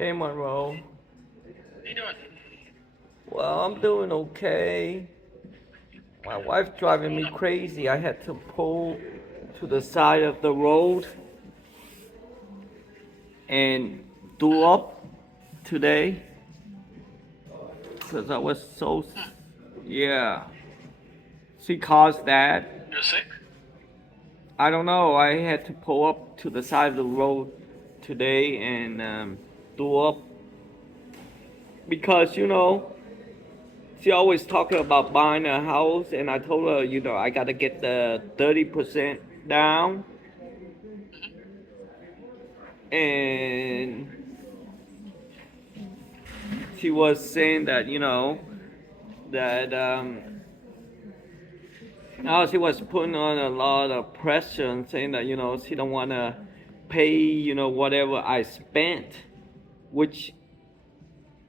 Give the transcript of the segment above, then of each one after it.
Hey Monroe. How you doing? Well, I'm doing okay. My wife What's driving going me on? crazy. I had to pull to the side of the road and do up today because I was so, yeah. She caused that. You're sick? I don't know. I had to pull up to the side of the road today and do up because she always talking about buying a house, and I told her, I gotta get the 30% down, and she was saying that, that now she was putting on a lot of pressure and saying that, she don't wanna pay, whatever I spent, which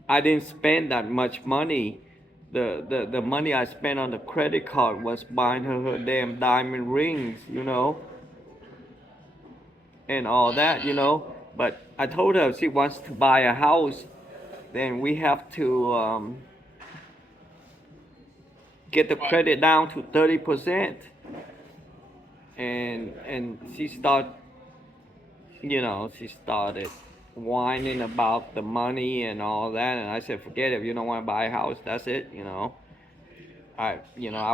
I didn't spend that much money. The money I spent on the credit card was buying her damn diamond rings, and all that, But I told her if she wants to buy a house, then we have to get the What? credit down to 30%. And she started whining about the money and all that. And I said, forget it. If you don't want to buy a house, that's it. I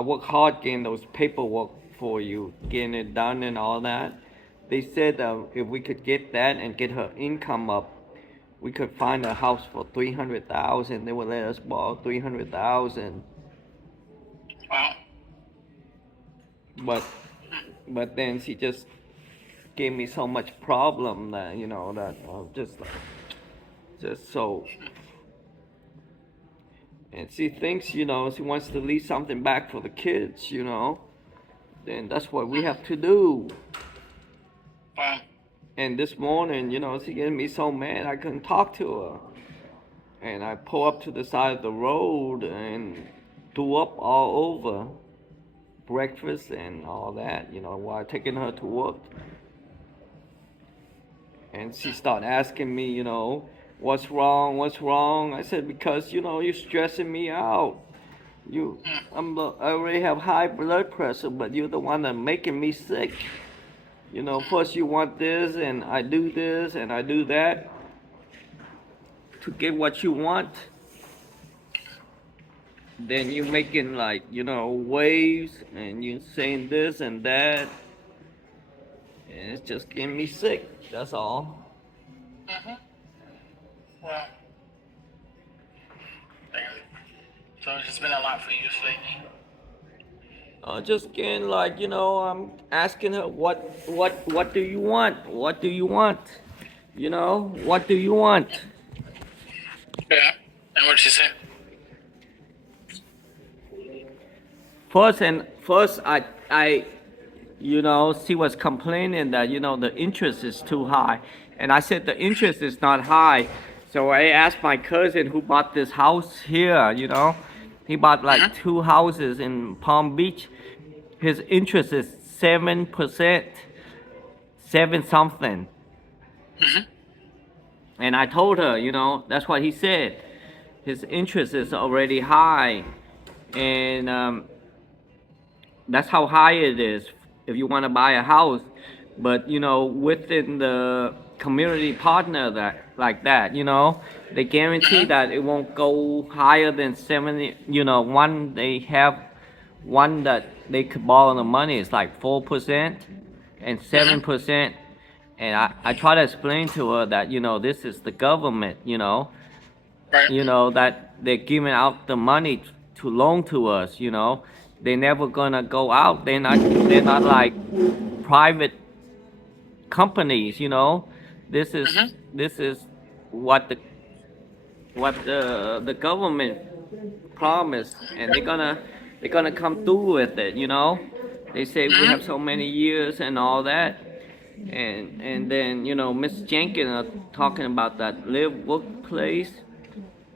work hard getting those paperwork for you, getting it done and all that. They said if we could get that and get her income up, we could find a house for 300,000. They would let us borrow 300,000. Wow. But but then she just gave me so much problem that that just so. And she thinks she wants to leave something back for the kids. Then that's what we have to do. Wow. And this morning, she getting me so mad I couldn't talk to her. And I pull up to the side of the road and threw up all over breakfast and all that, while taking her to work. And she started asking me, what's wrong, what's wrong? I said, because, you're stressing me out. You, I already have high blood pressure, but you're the one that's making me sick. First you want this, and I do this, and I do that to get what you want. Then you making like, waves, and you saying this and that, and it's just getting me sick. That's all. Mm-hmm. Well, so it's just been a lot for you lately. Just getting like, I'm asking her, what do you want? What do you want? What do you want? Yeah. And what'd she say? First, she was complaining that, the interest is too high. And I said, the interest is not high. So I asked my cousin who bought this house here, he bought like Mm-hmm. two houses in Palm Beach. His interest is 7%, seven something. Mm-hmm. And I told her, that's what he said. His interest is already high. And that's how high it is if you want to buy a house. But within the community partner that like that, they guarantee Mm-hmm. that it won't go higher than 70. One they have one that they could borrow the money is like 4% and Mm-hmm. 7%. And I try to explain to her that this is the government, Right. that they're giving out the money to loan to us, they never gonna go out. They're not like private companies, this is Mm-hmm. this is what the government promised, and they're gonna come through with it, they say we have Mm-hmm. so many years and all that. And then Miss Jenkins are talking about that live workplace.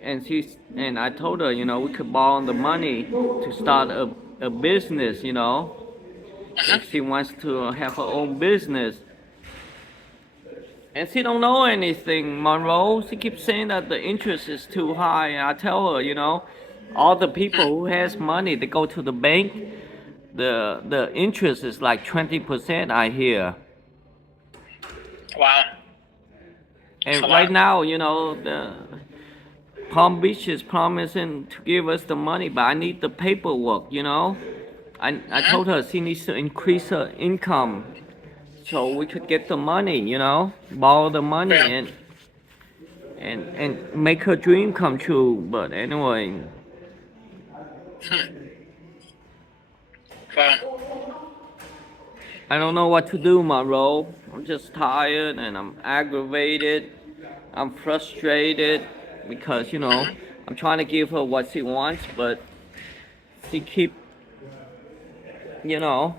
And I told her, we could borrow the money to start a business, Mm-hmm. if she wants to have her own business. And she don't know anything, Monroe. She keeps saying that the interest is too high. And I tell her, all the people Hmm. who has money, they go to the bank. The interest is like 20%. I hear. Wow, that's a And right lot. now, the Palm Beach is promising to give us the money, but I need the paperwork. I Hmm. told her she needs to increase her income so we could get the money, borrow the money Yeah. and make her dream come true. But anyway, Hmm. Wow. I don't know what to do, Monroe. I'm just tired and I'm aggravated. I'm frustrated because Hmm. I'm trying to give her what she wants, but she keep you know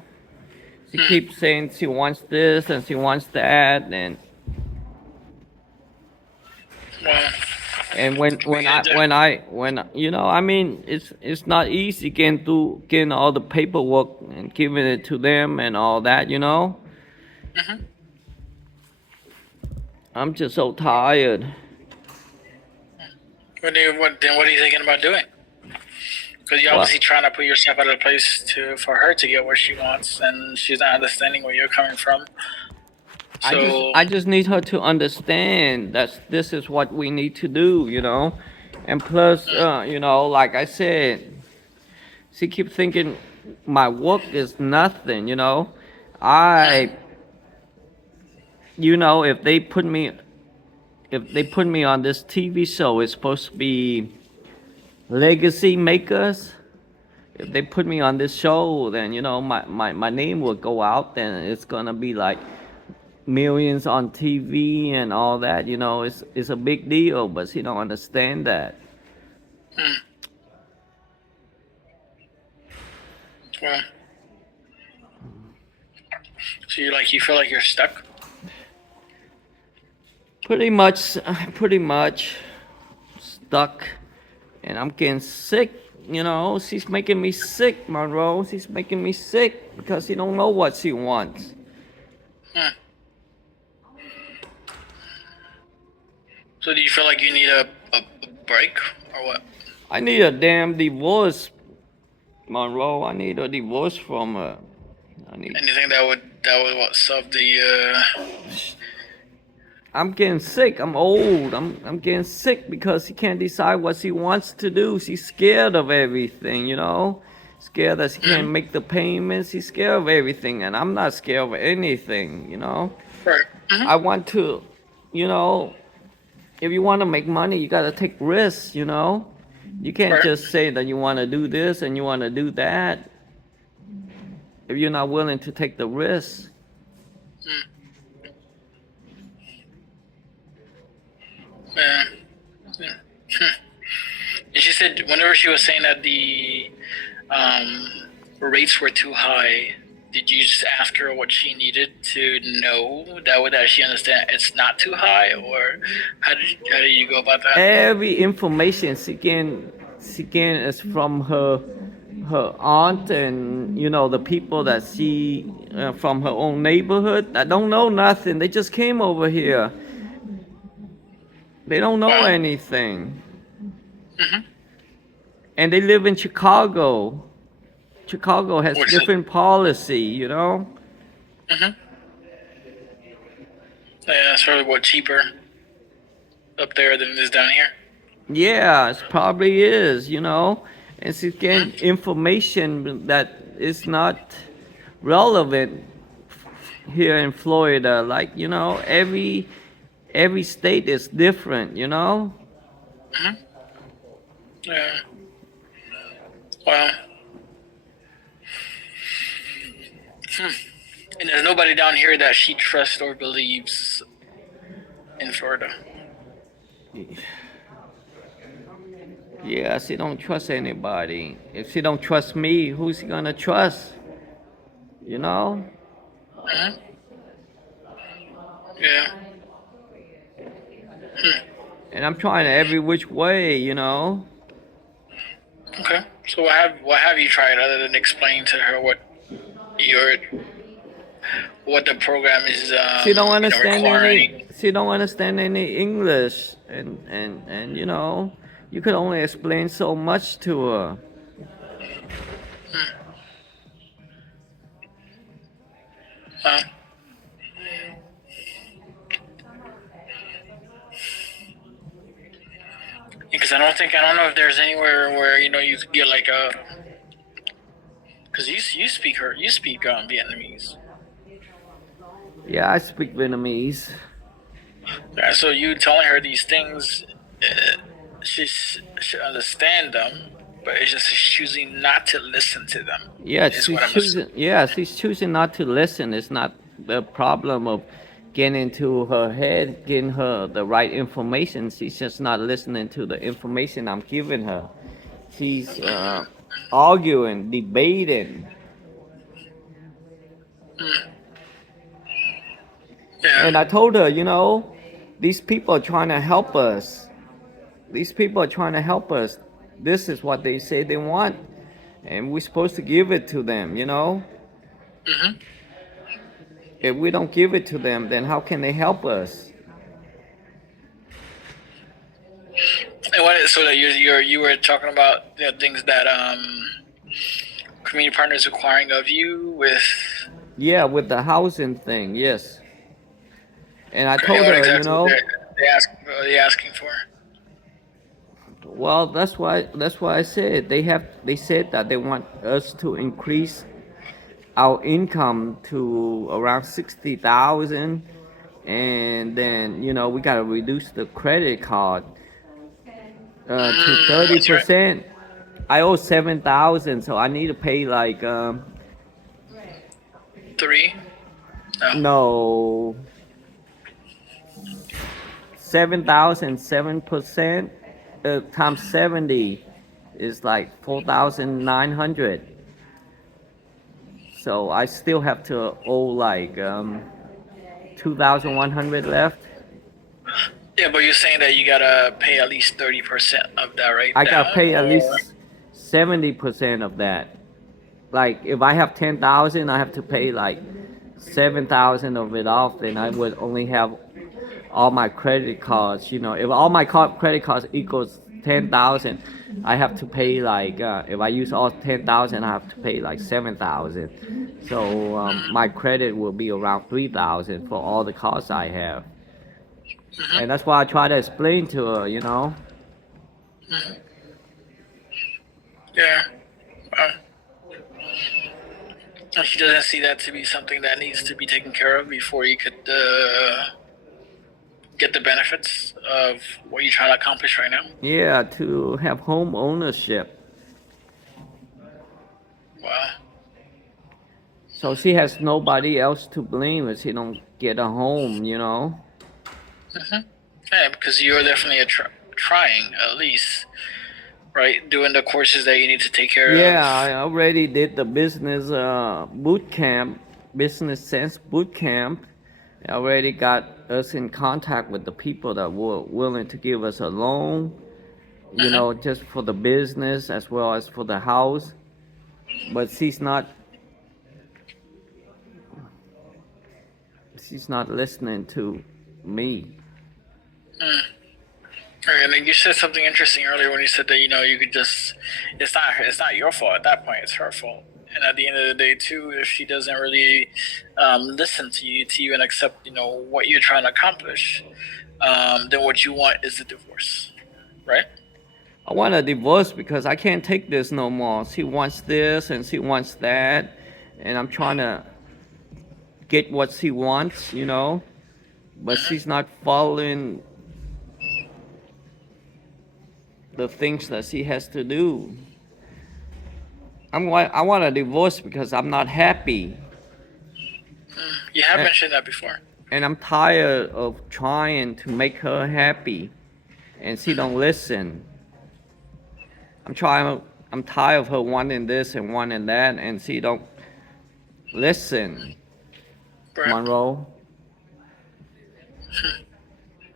she Hmm. keeps saying she wants this and she wants that, Wow. and What are you gonna do? I mean, it's not easy getting all the paperwork and giving it to them and all that. Hmm. I'm just so tired. What are you thinking about doing? Because you're Well, obviously trying to put yourself out of the place for her to get what she wants, and she's not understanding where you're coming from. I just So, I just need her to understand that this is what we need to do. And plus, mm, like I said, she keep thinking my work is nothing. mhm. I, if they put me on this TV show, it's supposed to be legacy makers. If they put me on this show, then my name will go out, then it's gonna be like millions on TV and all that. It's a big deal, but she don't understand that. Mm. Well, so you feel like you're stuck. Pretty much stuck, and I'm getting sick. She's making me sick, Monroe. She's making me sick because she don't know what she wants. Mm. So do you feel like you need a break or what? I need a damn divorce, Monroe. I need a divorce from her. I need. Anything that would what solve the? I'm getting sick. I'm old. I'm getting sick because she can't decide what she wants to do. She's scared of everything. Scared that she can't Mhm. make the payments. She's scared of everything, and I'm not scared of anything. Right. Hmm. I want to, you know, if you want to make money, you got to take risks. You can't Right. just say that you want to do this and you want to do that if you're not willing to take the risk. Mm. Yeah. Yeah. Hmm. And she said whenever she was saying that the um, rates were too high, did you just ask her what she needed to know that she understand it's not too high, or how did you go about that? Every information she can is from her aunt and the people that she from her own neighborhood that don't know nothing. They just came over here. They don't know Wow. anything, Hmm. and they live in Chicago. Chicago has Which is different policy. hmm yeah, it's probably what cheaper up there than it is down here. Yeah, it probably is. And she's getting Hmm. information that is not relevant here in Florida. Like, every state is different. Hmm. Yeah. Wow. Hmm. And there's nobody down here that she trusts or believes in Florida. Yeah, she don't trust anybody. If she don't trust me, who's she gonna trust? You know? Hmm. Yeah. Hmm. And I'm trying every which way. Okay. So what have you tried other than explaining to her your what the program is She don't understand any requiring? she don't understand any English, and you know, you could only explain so much to her. Uh, because I don't know if there's anywhere where you could get like a, because you speak Vietnamese. Yeah, I speak Vietnamese. Yeah, so you telling her these things, she understand them, but it's just she's choosing not to listen to them. Yeah, Is she's what I'm choosing. assuming. Yeah, she's choosing not to listen. It's not the problem of getting into her head, getting her the right information. She's just not listening to the information I'm giving her. She's arguing, debating, Yeah. and I told her, you know, these people are trying to help us. These people are trying to help us. This is what they say they want, and we're supposed to give it to them. You know, hmm if we don't give it to them, then how can they help us? And so that you were talking about things that community partners requiring of you with. Yeah, with the housing thing, yes. And I Okay, and told what her, you exactly know, are they asking for? well, that's why I said they said that they want us to increase our income to around 60,000, and then you know we gotta reduce the credit card to What's your 30%. I owe 7,000, so I need to pay like three? No. no 7,000 7% times 70 is like 4,900. So I still have to owe like 2,100 left. Yeah, but you're saying that you gotta pay at least 30% of that right I gotta down, pay at or. least 70% of that. Like if I have 10,000, I have to pay like 7,000 of it off, and I would only have all my credit cards. You know, if all my credit cards equals 10,000, I have to pay like if I use all 10,000, I have to pay like 7,000. So my credit will be around 3,000 for all the cards I have, Mhm, and that's why I try to explain to her. You know. mhm. Yeah. Well, and she doesn't see that to be something that needs to be taken care of before you could get the benefits of what you're trying to accomplish right now. Yeah, to have home ownership. Wow. So she has nobody else to blame if she don't get a home, you know. hmm Yeah, because you're definitely trying at least, right? Doing the courses that you need to take care of. Yeah, I already did the business boot camp, business sense boot camp. I already got us in contact with the people that were willing to give us a loan, you hmm know, just for the business as well as for the house. But she's not listening to me. Mm. Right, and then you said something interesting earlier when you said that you could just it's not your fault at that point, it's her fault. And at the end of the day too, if she doesn't really listen to you to even accept what you're trying to accomplish, then what you want is a divorce, right? I want a divorce because I can't take this no more. She wants this and she wants that, and I'm trying to get what she wants, you know, but hmm she's not following the things that she has to do. I want a divorce because I'm not happy, You have and, mentioned that before. and I'm tired of trying to make her happy, and she don't listen. I'm trying. I'm tired of her wanting this and wanting that, and she don't listen. Right. Monroe.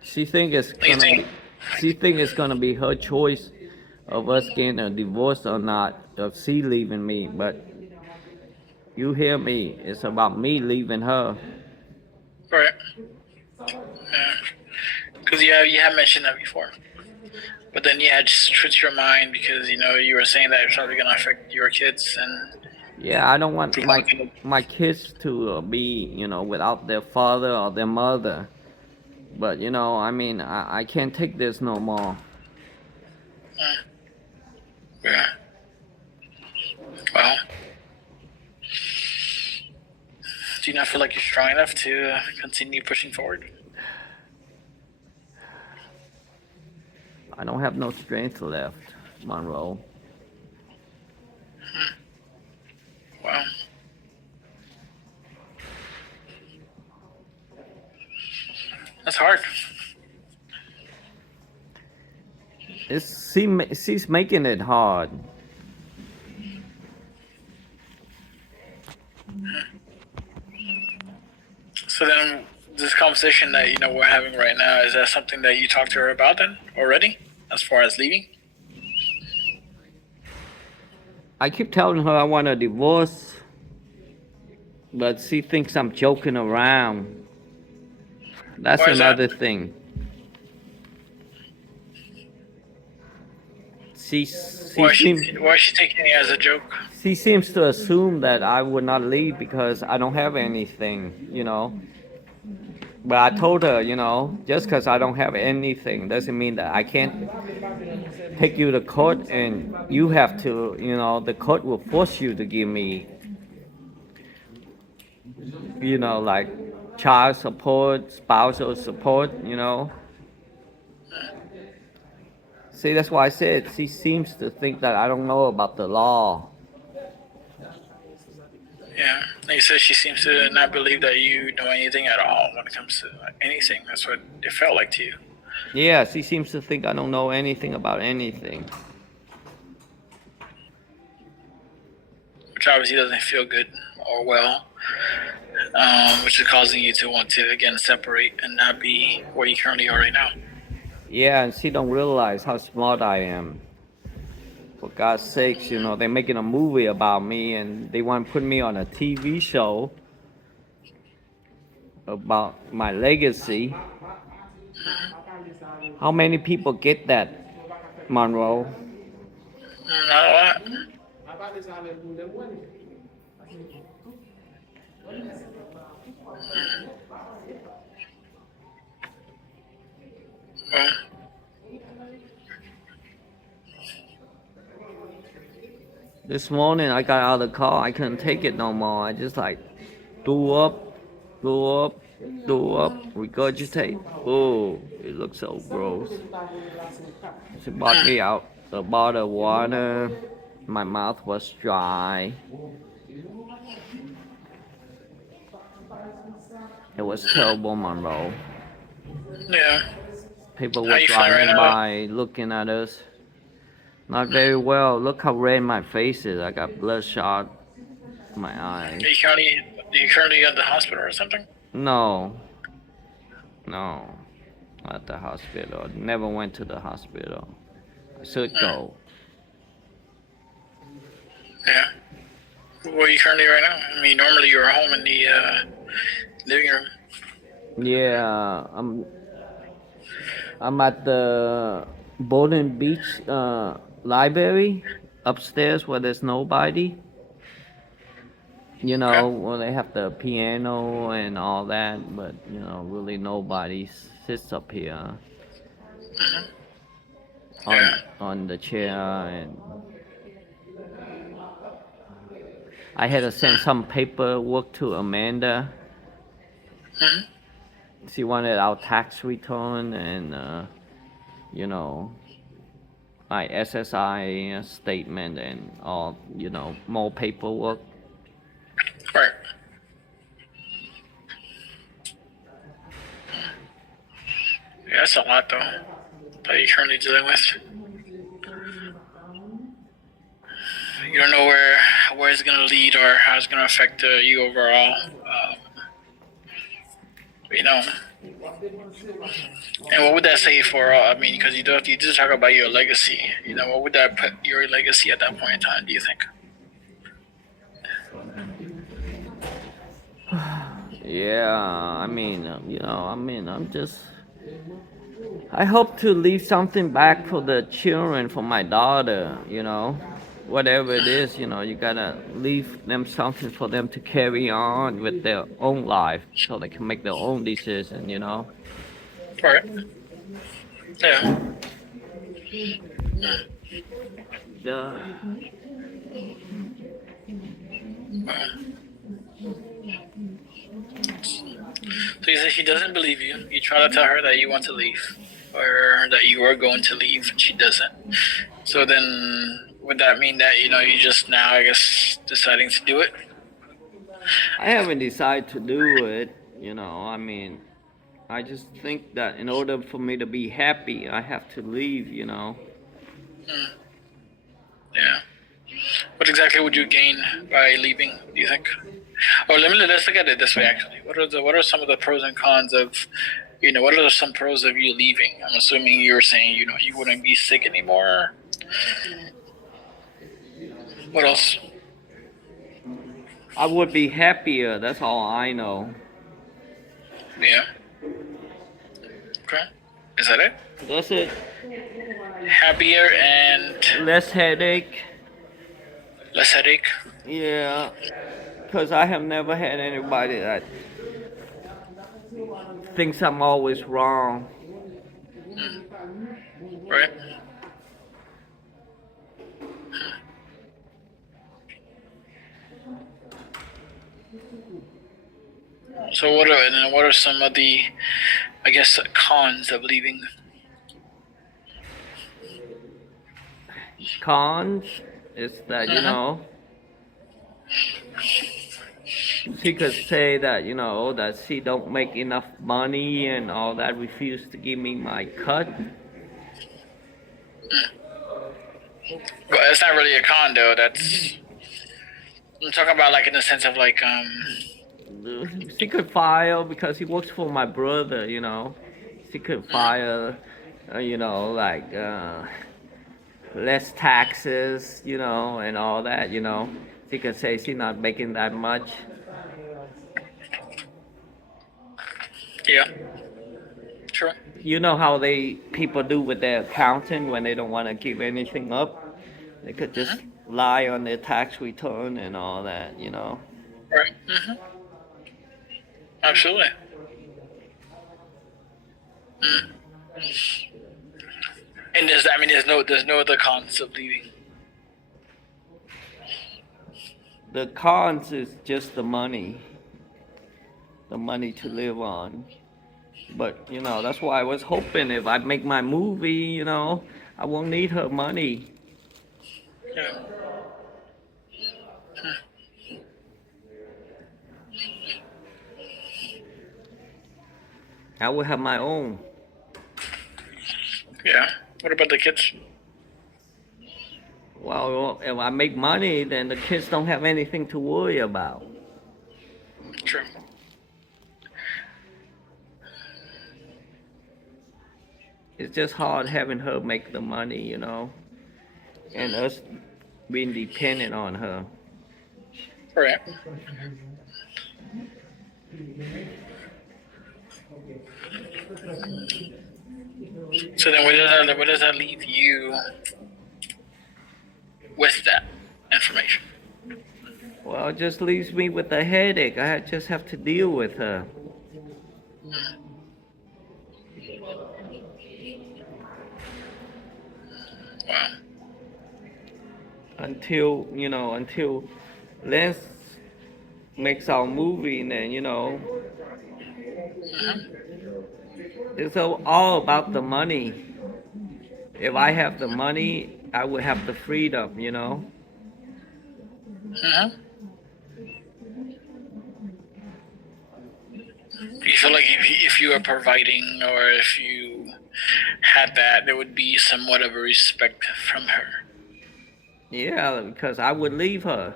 She think it's You gonna think? be. She think it's gonna be her choice of us getting a divorce or not, of she leaving me. But you hear me? It's about me leaving her. Right. Yeah. Because you have mentioned that before. But then you had switched your mind because you were saying that it's probably gonna affect your kids and Yeah, I don't want blocking. my kids to be, without their father or their mother. But I mean, I can't take this no more. Yeah. Well, do you not feel like you're strong enough to continue pushing forward? I don't have no strength left, Monroe. Well, that's hard. She's making it hard. So then, this conversation that we're having right now, is that something that you talked to her about then already, as far as leaving? I keep telling her I want a divorce, but she thinks I'm joking around. That's Why is that? another thing. Why is she taking it as a joke? She seems to assume that I would not leave because I don't have anything. But I told her, just because I don't have anything doesn't mean that I can't take you to court and you have to, the court will force you to give me, like child support, spousal support. See, that's why I said she seems to think that I don't know about the law. Yeah, like you said, she seems to not believe that you know anything at all when it comes to anything. That's what it felt like to you, Yeah, she seems to think I don't know anything about anything. which obviously doesn't feel good or well, which is causing you to want to again separate and not be where you currently are right now. Yeah, and she don't realize how smart I am. For God's sakes, they're making a movie about me and they want to put me on a TV show about my legacy. How many people get that, Monroe? Not a lot. Well, This morning I got out of the car. I couldn't take it no more. I just like threw up, threw up, threw up, regurgitate. Oh, it looks so gross. She bought me out a bottle of water. My mouth was dry. It was terrible, Monroe. yeah. People How were you feeling right driving now? by, looking at us. Not very well. Look how red my face is. I got bloodshot in my eyes. Are you currently at the hospital or something? No, no, not the hospital. Never went to the hospital. I should go. Yeah. Where are you currently right now? I mean, normally you're home in the living room. Yeah, I'm at the Bowling Beach library upstairs where there's nobody. Okay. Where they have the piano and all that, but really nobody sits up here on Yeah. on the chair, and I had to send some paperwork to Amanda. Hmm. She wanted our tax return and you know my SSI statement and all, more paperwork. Right. Yeah, that's a lot though that you're currently dealing with. You don't know where it's gonna lead or how it's gonna affect you overall. You know, and what would that say for? I mean, because you did talk about your legacy. What would that put your legacy at that point in time? Do you think? Yeah, I mean, I'm just. I hope to leave something back for the children, for my daughter, whatever it is, you gotta leave them something for them to carry on with their own life so they can make their own decision. Right. Yeah. The, So you say she doesn't believe you. You try to tell her that you want to leave, or that you are going to leave, and she doesn't. So then, would that mean that you just now, I guess, deciding to do it? I haven't decided to do it. I mean, I just think that in order for me to be happy, I have to leave. Mm, yeah. What exactly would you gain by leaving? Do you think? Oh, let's look at it this way. Actually, what are some of the pros and cons of, what are some pros of you leaving? I'm assuming you're saying you wouldn't be sick anymore. What else? I would be happier, that's all I know. Yeah. Okay. Is that it? That's it. Happier and Less headache. less headache. Yeah, because I have never had anybody that thinks I'm always wrong. Mm, right. So what are some of the, I guess, cons of leaving? Cons is that, Uh-huh. she could say that, that she don't make enough money and all that, refuse to give me my cut. But it's not really a con though. That's I'm talking about like in the sense of like She could fire because he works for my brother. She could mm, fire, like less taxes, and all that. She could say she's not making that much. yeah, true. You know how people do with their accountant when they don't want to give anything up. They could just Hmm. lie on their tax return and all that. Right. Absolutely. Mm. And there's no other cons of leaving. The cons is just the money to live on. But that's why I was hoping if I make my movie, I won't need her money. Yeah. I will have my own. Yeah. What about the kids? Well, if I make money, then the kids don't have anything to worry about. True. It's just hard having her make the money, and us being dependent on her. Right. So then, where does that leave you with that information? Well, it just leaves me with a headache. I just have to deal with her Wow. until Lance makes our movie, and then it's all about the money. If I have the money, I would have the freedom. Hmm. Do you feel like if you were providing, or if you had that, there would be somewhat of a respect from her? Yeah, because I would leave her.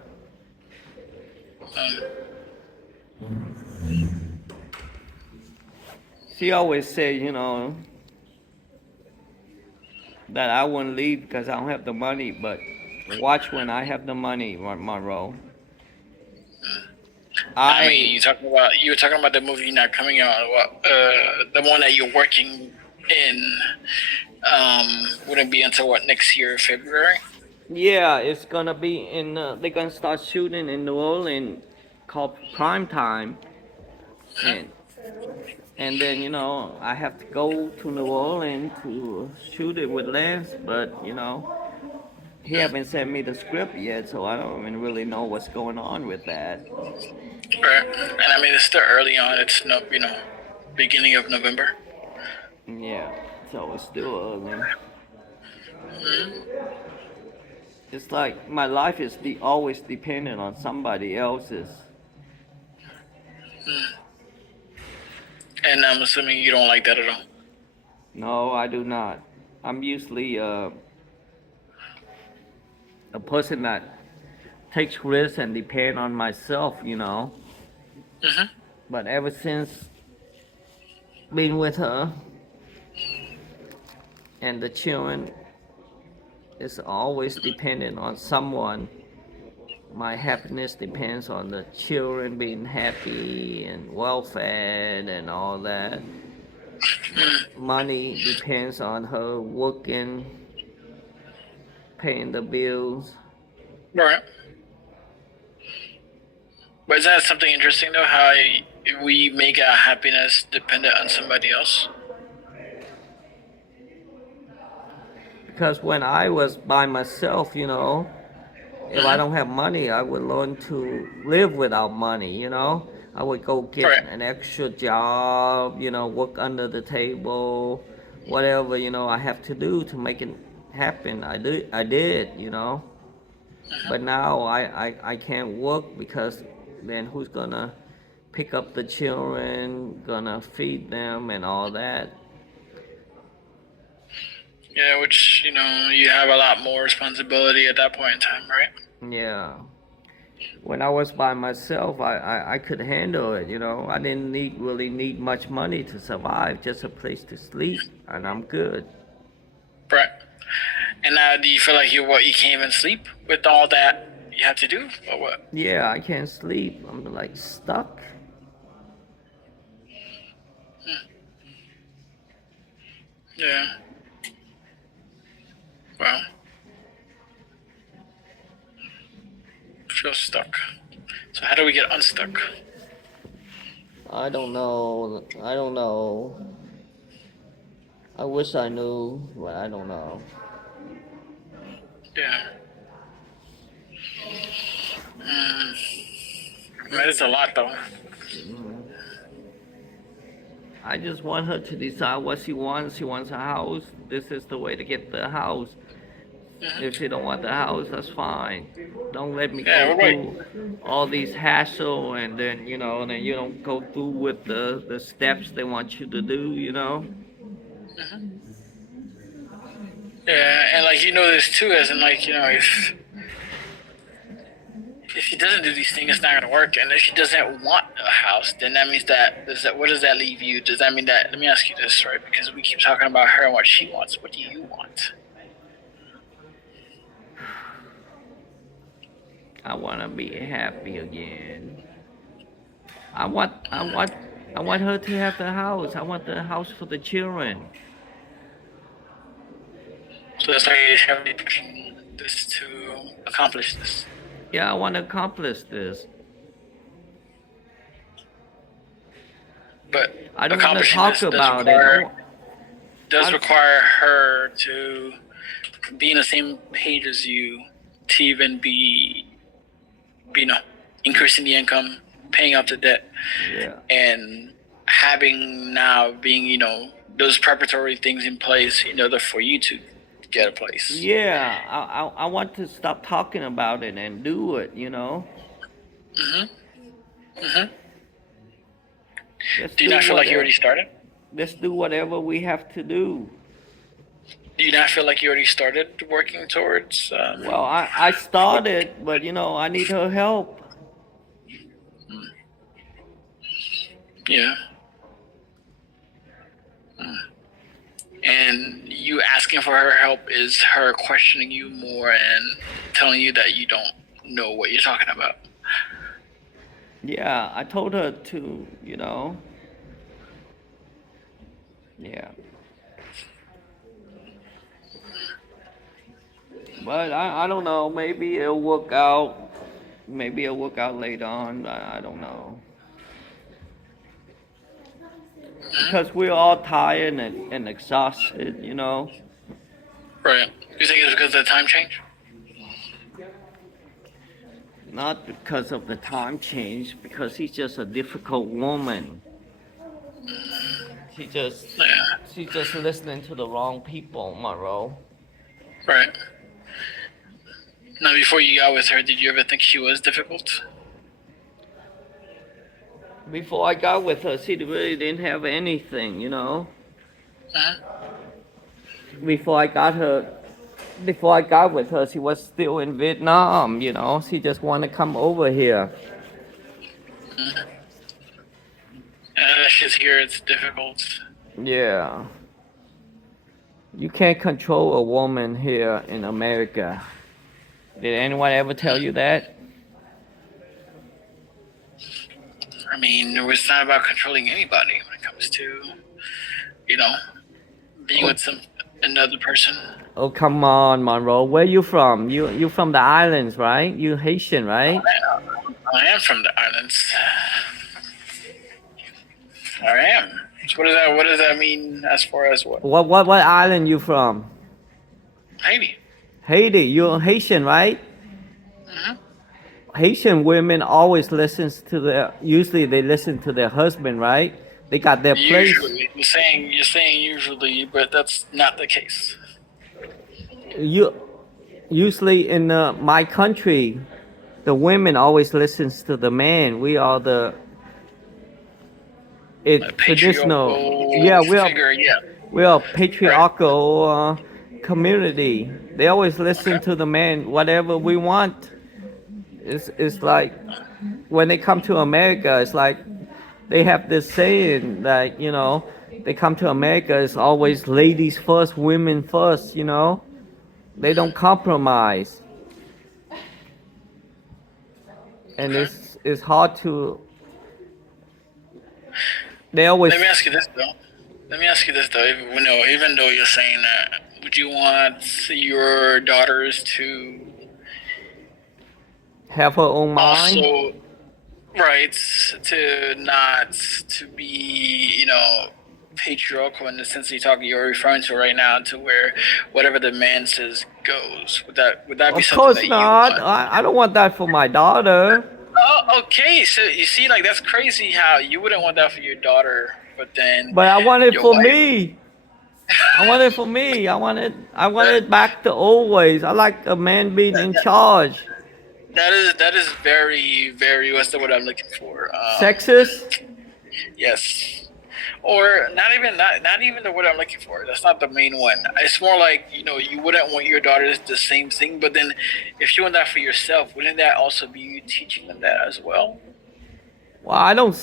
Um, She always said, that I wouldn't leave because I don't have the money, but watch when I have the money, Monroe. I mean, I you were talking about the movie not coming out. What, the one that you're working in wouldn't be until what, next year, February? Yeah, it's gonna be in. They're gonna start shooting in New Orleans, called Prime Time, Mhm. and then I have to go to New Orleans to shoot it with Lance, but he haven't sent me the script yet, so I don't even really know what's going on with that. Right. And I mean, it's still early on. It's no, beginning of November. Yeah, so it's still early. Mhm. It's like my life is always dependent on somebody else's. And I'm assuming you don't like that at all. No, I do not. I'm usually a person that takes risks and depend on myself. Hmm. But ever since being with her and the children, it's always dependent on someone. My happiness depends on the children being happy and well fed and all that. Money depends on her working, paying the bills. Right. But isn't that something interesting though? How we make our happiness dependent on somebody else? Because when I was by myself, if I Hmm. don't have money, I would learn to live without money. I would go get Right. an extra job, work under the table, whatever, I have to do to make it happen. I did. But now I can't work because then who's gonna pick up the children, gonna feed them and all that. Yeah, which you have a lot more responsibility at that point in time, right? Yeah. When I was by myself, I could handle it. I didn't really need much money to survive, just a place to sleep, and I'm good. Right. And now, do you feel like you can't even sleep with all that you have to do, or what? Yeah, I can't sleep. I'm like stuck. Yeah. Well, feel stuck. So how do we get unstuck? I don't know. I don't know. I wish I knew, but I don't know. Yeah. Mm. I mean, it's a lot though. I just want her to decide what she wants. She wants a house. This is the way to get the house. If Hmm. she don't want the house, that's fine. Don't let me Yeah. go What about through all these hassle and then you don't go through with the steps they want you to do. hmm. Yeah, and like this too, as in like if she doesn't do these things, it's not gonna work. And if she doesn't want a house, then that means what does that leave you? Does that mean that? Let me ask you this, right? Because we keep talking about her and what she wants. What do you want? I want to be happy again. I want her to have the house. I want the house for the children. So that's why you have pushing this to accomplish this. Yeah, I want to accomplish this. But I don't want to accomplishing talk this about it. does I, require her to be in the same page as you to even be, increasing the income, paying off the debt, yeah. and having now being, those preparatory things in place in order for you to get a place. Yeah, I want to stop talking about it and do it. Hmm. Hmm. Let's Do you do not feel like you whatever. already started? Let's do whatever we have to do. Do you not feel like you already started working towards? Well, I started, but I need her help. Yeah. And you asking for her help is her questioning you more and telling you that you don't know what you're talking about. Yeah, I told her to, yeah. But I don't know. Maybe it'll work out. Maybe it'll work out later on. I don't know. Hmm. Because we're all tired and exhausted. Right. You think it's because of the time change? Not because of the time change, because she's just a difficult woman. She just Yeah. she's just listening to the wrong people, Monroe. Right. Now, before you got with her, did you ever think she was difficult? Before I got with her, she really didn't have anything. Hmm. Before I got her, before I got with her, she was still in Vietnam. She just wanted to come over here. She's here. It's difficult. Yeah. You can't control a woman here in America. Did anyone ever tell you that? I mean, it's not about controlling anybody when it comes to, you know, being Oh, with another person. oh, come on, Monroe. Where you from? You from the islands, right? You Haitian, right? I am from the islands. I am. So what does that? What does that mean as far as what? What island you from? Haiti. Haiti. You're Haitian, right? Hmm. Haitian women always listens to their. Usually they listen to their husband, right? They got their place. Usually, you're saying usually, but that's not the case. You usually in my country, the women always listens to the man. We are the A traditional. patriarchal Yeah, figure, yeah. we are Right. patriarchal community. They always listen Okay. to the man. Whatever we want. It's like when they come to America, it's like they have this saying that they come to America. It's always ladies first, women first. They don't compromise, and Okay. it's hard to. They always Let me ask you this though. Let me ask you this though. Even though you're saying that, would you want your daughters to have her own mind. also rights to not to be, patriarchal in the sense you're referring to right now, to where whatever the man says goes. Would that be Of something course that you not. want? I don't want that for my daughter. Oh, okay. So you see, like that's crazy how you wouldn't want that for your daughter, but then But I want it your for wife. me. I want it for me. I want it back to always. I like a man being That, in that, charge. that is very, very, what's the word I'm looking for? Sexist? Yes. Or not even the word I'm looking for. That's not the main one. It's more like, you wouldn't want your daughters the same thing, but then if you want that for yourself, wouldn't that also be you teaching them that as well? Well, I don't.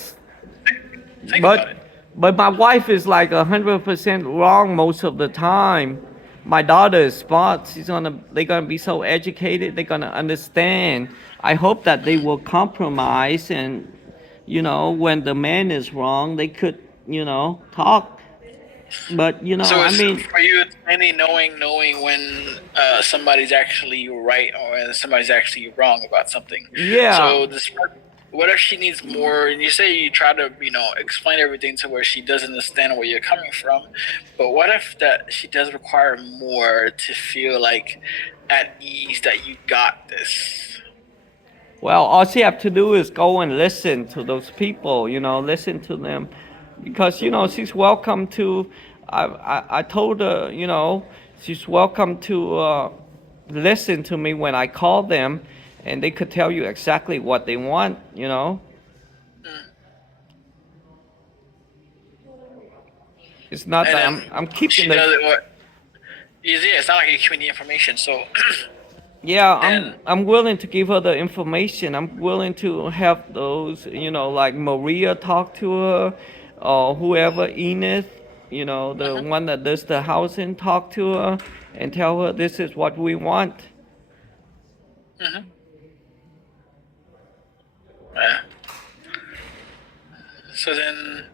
Think about But it. but my wife is like 100% wrong most of the time. My daughter is smart. They're gonna be so educated. They're gonna understand. I hope that they will compromise, and when the man is wrong, they could talk. But So I it's mean, for you, it's mainly knowing when somebody's actually right or when somebody's actually wrong about something. yeah. So what if she needs more? And you say you try to explain everything to where she does understand where you're coming from, but what if that she does require more to feel like at ease that you got this? Well, all she have to do is go and listen to those people. Listen to them, because she's welcome to. I told her, she's welcome to listen to me when I call them, and they could tell you exactly what they want. Mm. It's not And that then I'm keeping she the. does it. What? Yeah, it's not like you're giving the information. So Yeah, I'm then. I'm willing to give her the information. I'm willing to have those, like Maria talk to her, or whoever, Enid, the Mhm, one that does the housing, talk to her and tell her this is what we want. mhm. Yeah. So then,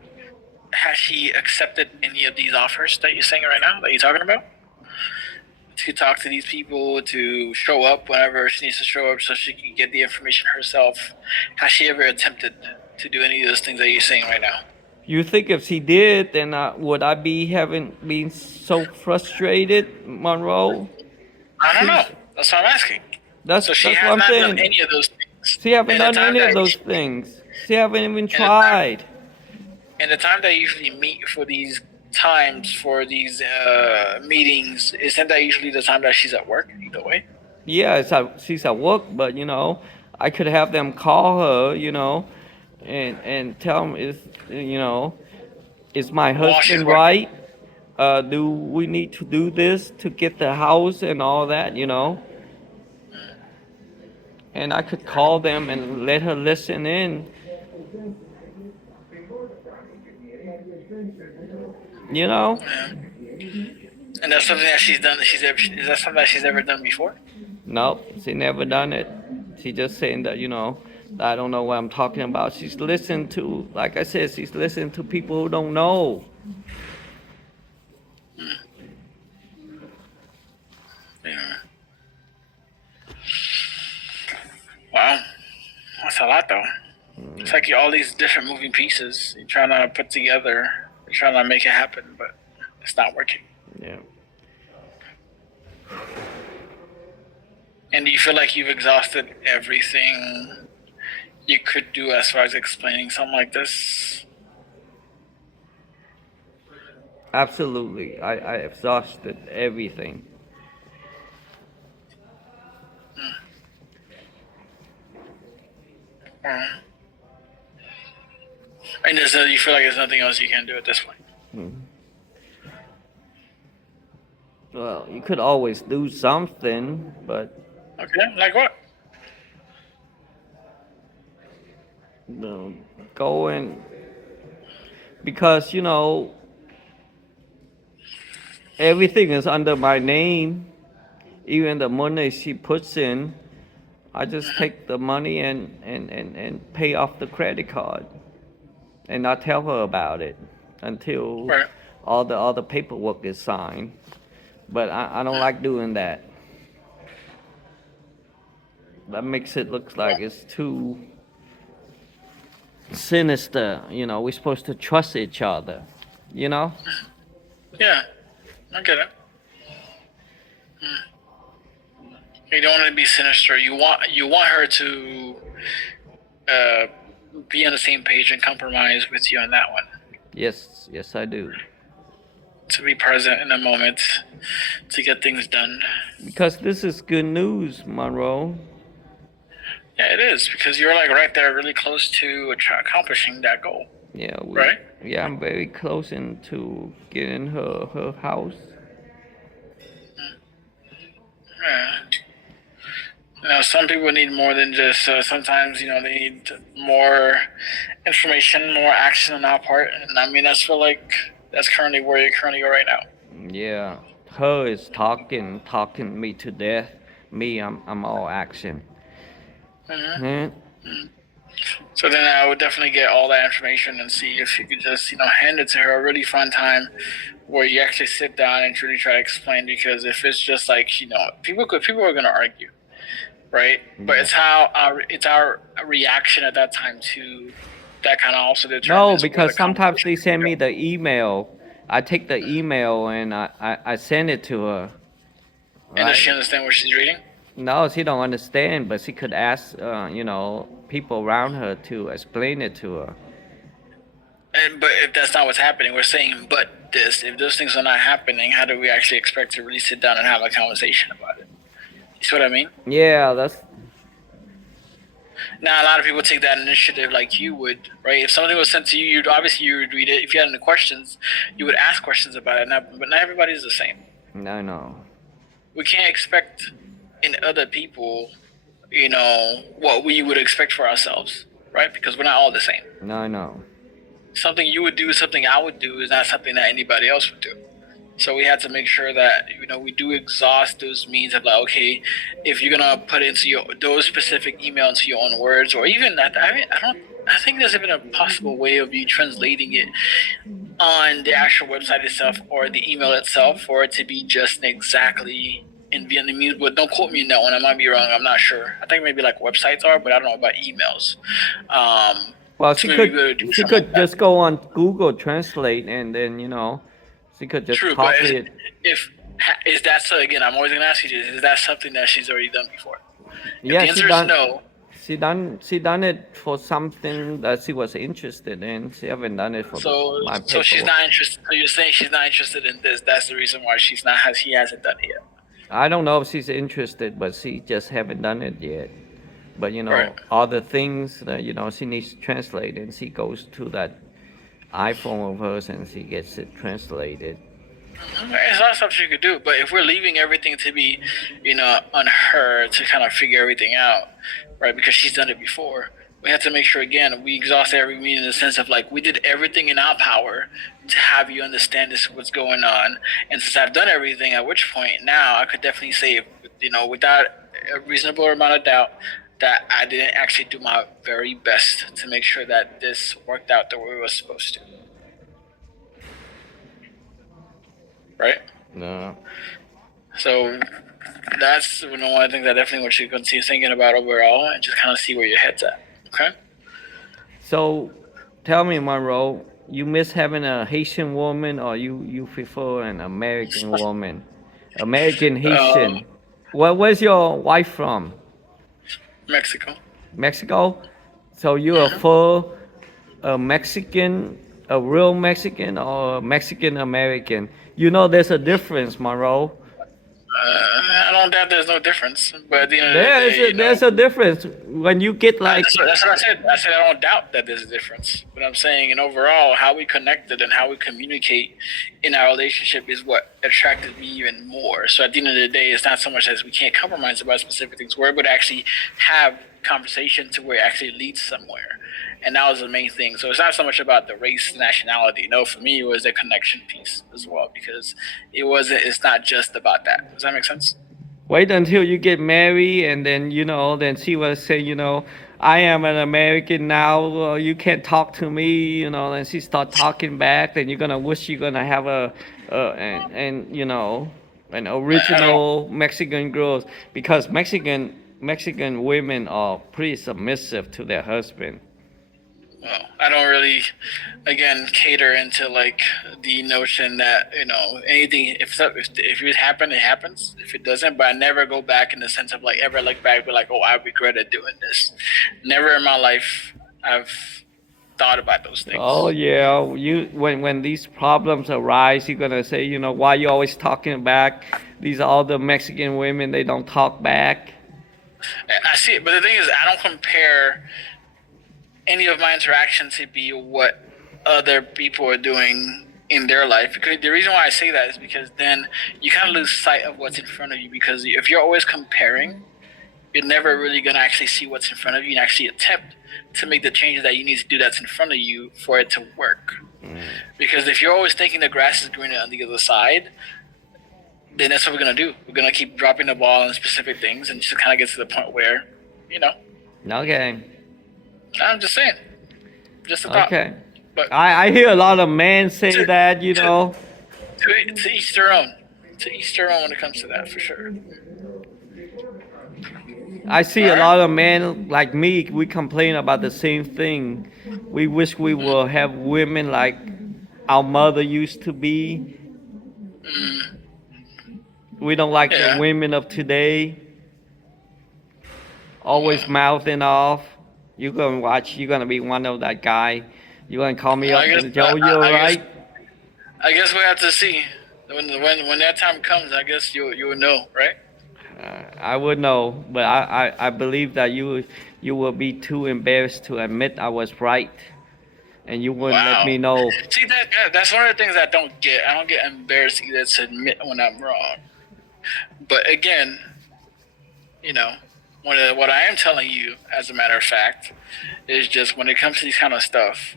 has she accepted any of these offers that you're saying right now that you're talking about? To talk to these people, to show up whenever she needs to show up so she can get the information herself. Has she ever attempted to do any of those things that you're saying right now? You think if she did, then would I be been so frustrated, Monroe? I don't know. She's That's what I'm asking. So she that's what has I'm not done saying. any of those things. She haven't In the done time any that of those things. She haven't even in the time tried. in the time that you usually meet for these times for these meetings, isn't that usually the time that she's at work either way? Yeah, she's at work, but I could have them call her, and tell them is my While she's husband working. right? Do we need to do this to get the house and all that? And I could call them and let her listen in, you know? Yeah. And that's something that she's done. Is that something that she's ever done before? Nope, she never done it. She just saying that, I don't know what I'm talking about. She's listened to, like I said, she's listened to people who don't know. Yeah. Wow, that's a lot though. It's like all these different moving pieces you're trying to put together, you're trying to make it happen, but it's not working. Yeah. And do you feel like you've exhausted everything you could do as far as explaining something like this? Absolutely. I exhausted everything. Mm. And you feel like there's nothing else you can do at this point? Well, you could always do something, but Okay, like what? go and because everything is under my name. Even the money she puts in, I just take the money and pay off the credit card and not tell her about it until Right. all the other paperwork is signed. But I don't like doing that. That makes it look like it's too sinister. We're supposed to trust each other. You know? Yeah, I get it. You don't want to be sinister. You want her to uh, be on the same page and compromise with you on that one. Yes, yes, I do. To be present in the moment, to get things done. Because this is good news, Monroe. Yeah, it is because you're like right there, really close to accomplishing that goal. Yeah, Right? yeah, I'm very close into getting her house. Yeah. Some people need more than just. Sometimes they need more information, more action on our part, and I mean that's feel like that's currently where you're currently right now. Yeah, her is talking me to death. Me, I'm all action. Hmm. Hmm? So then I would definitely get all that information and see if you could just hand it to her. A really fun time where you actually sit down and truly try to explain. Because if it's just like people are gonna argue, right? But it's how our reaction at that time to that kind of also No, determines where the because sometimes conversation they can send me go. the email. I take the email and I send it to her. And does Right? she understand what she's reading? No, she don't understand, but she could ask, people around her to explain it to her. But if that's not what's happening, we're saying, but this, if those things are not happening, how do we actually expect to really sit down and have a conversation about it? You see what I mean? Yeah, that's Now, a lot of people take that initiative like you would, right? If something was sent to you, you would read it. If you had any questions, you would ask questions about it. But not everybody's the same. no. We can't expect in other people, what we would expect for ourselves, right? Because we're not all the same. No. Something you would do, something I would do, is not something that anybody else would do. So we had to make sure that we do exhaust those means of like, okay, if you're gonna put into your those specific email into your own words, or even that, I mean, I don't. I think there's even a possible way of you translating it on the actual website itself or the email itself for it to be just exactly in Vietnamese. But don't quote me on that one. I might be wrong. I'm not sure. I think maybe like websites are, but I don't know about emails. Well, To maybe be able to do she something like could that. just go on Google Translate and then she could just True, but copy it. if is that so? Again, I'm always gonna ask you this: is that something that she's already done before? If Yeah, the answer is no, she done it for something that she was interested in. She haven't done it for my so she's paperwork. not interested. So you're saying she's not interested in this? That's the reason why he hasn't done it yet. I don't know if she's interested, but she just haven't done it yet. But Right. all the things that she needs to translate, and she goes to that iPhone of hers and she gets it translated. It's not something you could do, but if we're leaving everything to be, on her to kind of figure everything out, right? Because she's done it before, we have to make sure again we exhaust every means in the sense of like we did everything in our power to have you understand this what's going on, and since I've done everything, at which point now I could definitely say, without a reasonable amount of doubt, that I didn't actually do my very best to make sure that this worked out the way it was supposed to, right? No. So that's one of the things I definitely want you to continue thinking about overall and just kind of see where your head's at. Okay? So, tell me, Monroe, you miss having a Haitian woman, or you prefer an American woman? American Uh, Haitian. Where's your wife from? Mexico. Mexico? So you are Hmm. for a Mexican, a real Mexican, or a Mexican American? There's a difference, Monroe. I don't doubt there's no difference, but at the end of the day, There's a difference when you get like. that's what I said. I said I don't doubt that there's a difference, but I'm saying, and overall, how we connected and how we communicate in our relationship is what attracted me even more. So at the end of the day, it's not so much as we can't compromise about specific things. We're able to actually have conversation to where it actually leads somewhere, and that was the main thing. So it's not so much about the race, nationality. No, for me, it was the connection piece as well because it wasn't. It's not just about that. Does that make sense? Wait until you get married, and then then she will say, I am an American now. You can't talk to me, and she start talking back. Then you're gonna wish you're gonna have and an I don't. original Mexican girls, because Mexican women are pretty submissive to their husband. Well, I don't really, again, cater into like the notion that anything. If it happen, it happens. If it doesn't, but I never go back in the sense of like ever look back, be like, oh, I regretted doing this. Never in my life I've thought about those Oh things. yeah, you when these problems arise, you're gonna say, why you always talking back? These are all the Mexican women. They don't talk back. I see it, but the thing is, I don't compare any of my interactions to be what other people are doing in their life. Because the reason why I say that is because then you kind of lose sight of what's in front of you. Because if you're always comparing, you're never really gonna actually see what's in front of you and actually attempt to make the changes that you need to do that's in front of you for it to work. Because if you're always thinking the grass is greener on the other side, then that's what we're gonna do. We're gonna keep dropping the ball on specific things and just kind of get to the point where, you know, Okay. I'm just saying, just a thought. Okay. But I hear a lot of men say to that, to to each their own. To each their own when it comes to that, for sure. I see All a right. lot of men like me, we complain about the same thing. We wish we will have women like our mother used to be. Mm, We don't like the yeah. women of today, always Well, mouthing off. You're gonna be one of that guy. You're gonna call me I up guess and Joe, you're I guess right. we have to see when that time comes. I guess you'll know, right? I would know, but I believe that you will be too embarrassed to admit I was right, and you wouldn't let Wow. me know. See that's one of the things I don't get. I don't get embarrassed either to admit when I'm wrong. But again, you know, what I am telling you, as a matter of fact, is just when it comes to these kind of stuff,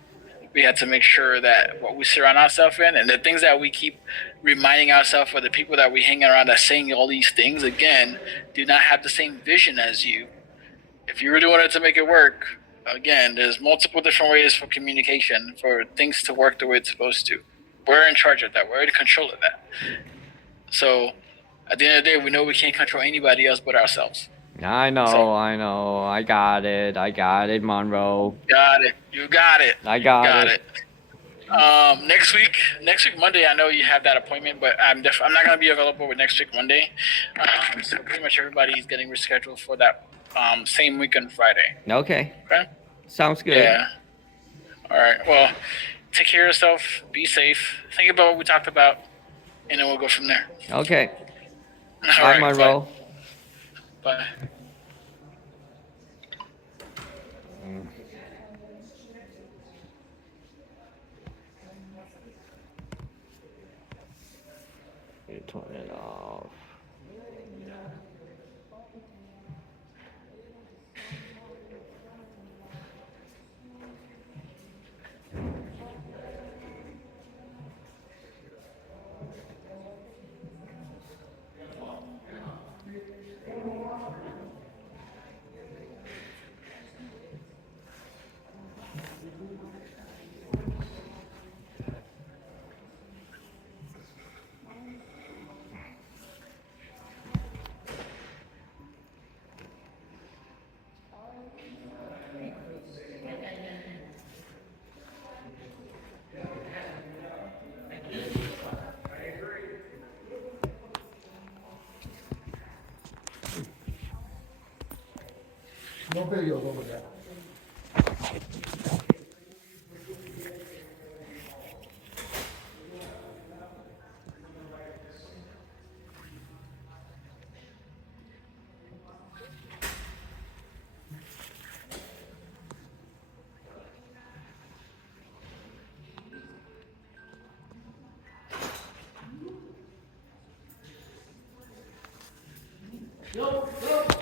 we had to make sure that what we surround ourselves in and the things that we keep reminding ourselves or the people that we hang around that saying all these things again do not have the same vision as you. If you really wanted to make it work, again, there's multiple different ways for communication for things to work the way it's supposed to. We're in charge of that. We're in control of that. So at the end of the day, we know we can't control anybody else but ourselves. I know, So I know. I got it, Monroe. got it. You got it. I You got it. Next week Monday, I know you have that appointment, but I'm not gonna be available with next week Monday. So pretty much everybody's getting rescheduled for that same week on Friday. Okay. Okay. Sounds good. Yeah. All right. Well, take care of yourself. Be safe. Think about what we talked about, and then we'll go from there. Okay. All Bye, right. Monroe. Bye. You turn it off. No videos over there. Go, go.